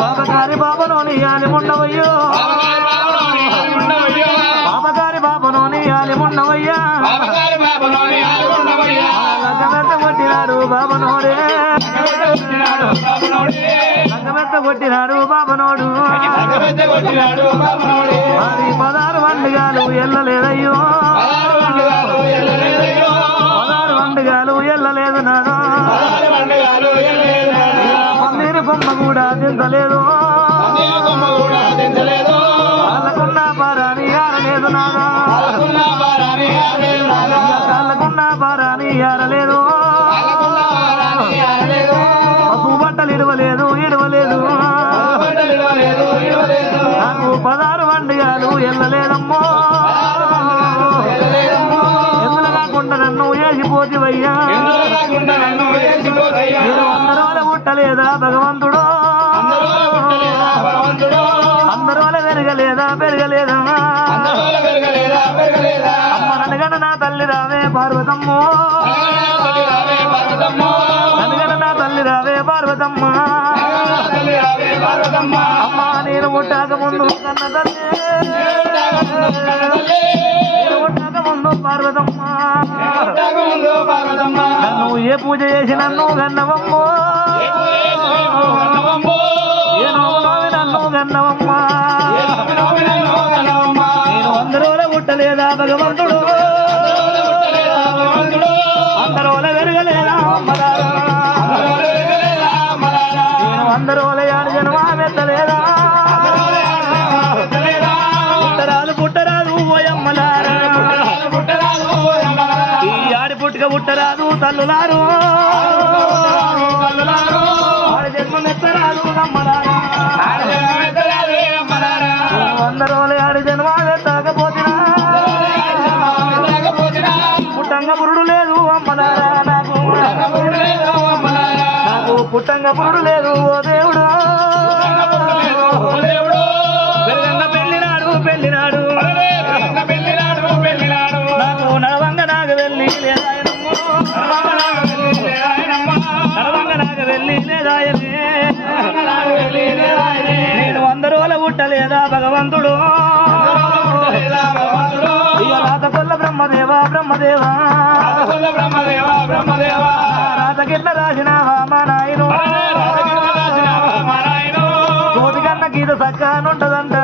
బాబగారి బాబనోని ఆలిముండవయ్యో బాబగారి బాబనోని ఆలిముండవయ్యా లంగమెత్త కొట్టినాడు బాబనోడే లంగమెత్త కొట్టినాడు బాబనోడు మరి 16 వండుగాలు ఎల్లలేదయ్యో 16 వండుగాలు ఎల్లలేదు నాడు పందిరి బొమ్మ కూడా తింటలేదు వాళ్ళకున్న భారాన్ని ఆరలేదు నాడు వాళ్ళకున్న భారాన్ని ఆరలేదు పసుపు బట్టలు ఇడవలేదు నాకు 16 వండుగాలు ఎల్లలేదమ్మో ఎందులో కాకుండా నన్ను వేసిపోతివయ్యా నేను 100 రోజులు పుట్టలేదా భగవంతుడు 100 రోజులు పెరగలేదా అమ్మ నన్నగన నా తల్లి రావే పార్వతమ్మో నన్నగన నా తల్లి రావే పార్వతమ్మ అమ్మ నేను పుట్టాక ముందు కన్న తల్లి నేను పుట్టాక ముందు పార్వతమ్మ నన్ను ఏ పూజ చేసి నన్ను గన్నవమ్మో ఏ నోమి నన్ను గన్నవమ్మ నేను 100 రోజులు పుట్టలేదా భగవంతుడు 100 రోజులు పెరగలేదా నేను 100 రోజుల యాడి జన్మ మెత్తలేదా పుట్టరాదు ఓయమ్మలారా ఈ ఆడి పుట్టుక పుట్టరాదు తల్లులారు ఆడి జన్మ మెత్తరాదు అమ్మలారా 100 రోజుల యాడి జన్మ మెత్తకపోతినా పుట్టంగా పురుడు లేదు అమ్మలారా నాకు పుట్టంగా పురుడు లేదు ఓ దేవుడు పెళ్ళినాడు నాకు నడవంగ నాకు వెళ్ళి నడవంగ నాకు వెళ్ళి నేను 100 రోజులు పుట్టలేదా భగవంతుడు రాతకొల్ల బ్రహ్మదేవా రాతకిట్ల రాసినావా మా నాయను కోటి కన్న గీత చక్కనుంటదంట